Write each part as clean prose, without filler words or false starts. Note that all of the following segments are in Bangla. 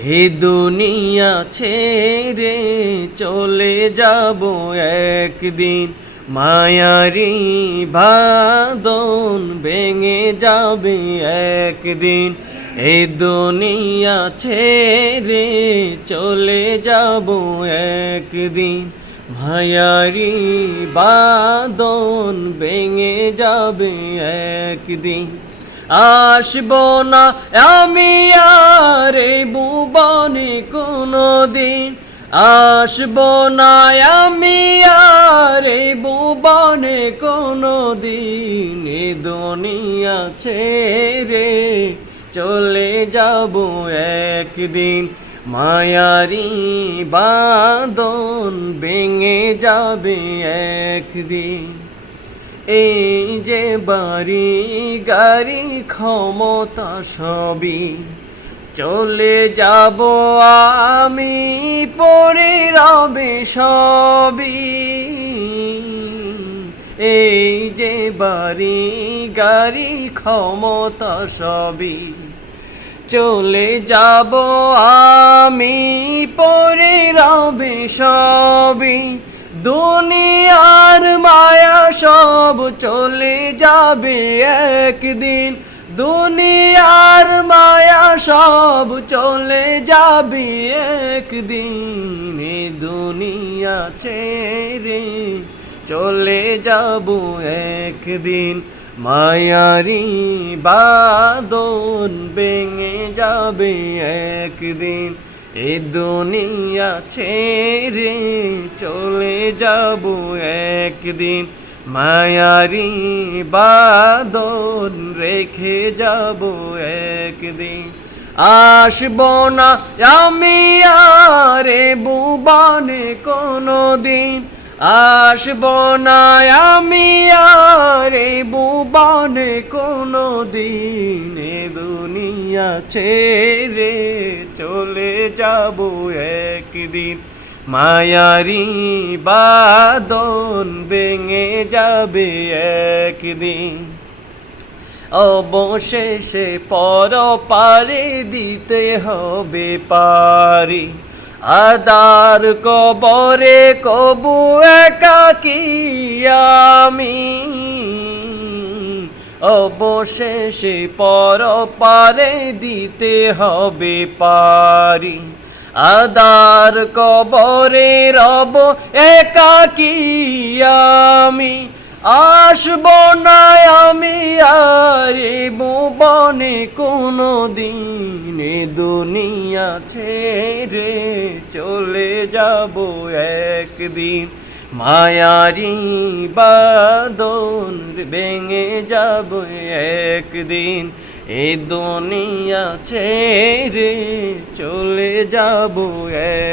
এ দুনিয়া ছেড়ে চলে যাব একদিন, মায়ারি বাঁধন ভেঙে যাবে একদিন। এ দুনিয়া ছেড়ে চলে যাব একদিন, মায়ারি বাঁধন ভেঙে যাবে একদিন। আসব না আমি আর এই ভুবনে কোনদিন, আসব না আমি আর এই ভুবনে কোনদিন। এ দুনিয়া ছেড়ে চলে যাব একদিন, মায়ারি বাঁধন ভেঙে যাবে একদিন। এই যে বাড়ি গাড়ি ক্ষমতা সবই চলে যাব আমি, পড়ে রবে সবই। এই যে বাড়ি গাড়ি ক্ষমতা সবই চলে যাব আমি, পড়ে রবে সবই। দুনিয়ার মায়া সব চলে যাবে একদিন, দুনিয়ার মায়া সব চলে যাবে একদিন। এ দুনিয়া ছেড়ে চলে যাব একদিন, মায়ারি বাঁধন ভেঙে যাবে একদিন। এ দুনিয়া ছেড়ে চলে যাব একদিন, মায়ারি বাঁধন রেখে যাব একদিন। আসব না আমি আর এ ভুবনে কোনদিন, আসব না আমি আর এই ভুবনে কোনদিন। এ দুনিয়া ছেড়ে চলে যাব একদিন, মায়ারি বাঁধন ভেঙে যাবে একদিন। অবশেষে পরপারে দিতে হবে পারি, আদার কবরে কবু একাকী আমি। অবশেষে পরপারে দিতে হবে পারি, আদার কবরে রব একাকী আমি। আসব না আমি আর এই ভুবনে কোনদিন, এ দুনিয়া ছেড়ে চলে যাব একদিন, মায়ারি বাঁধন ভেঙে যাব একদিন। এ দুনিয়া ছেড়ে চলে যাব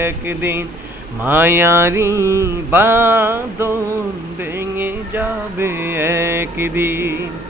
একদিন, মায়ারি বাঁধন ভেঙে যাবে একদিন।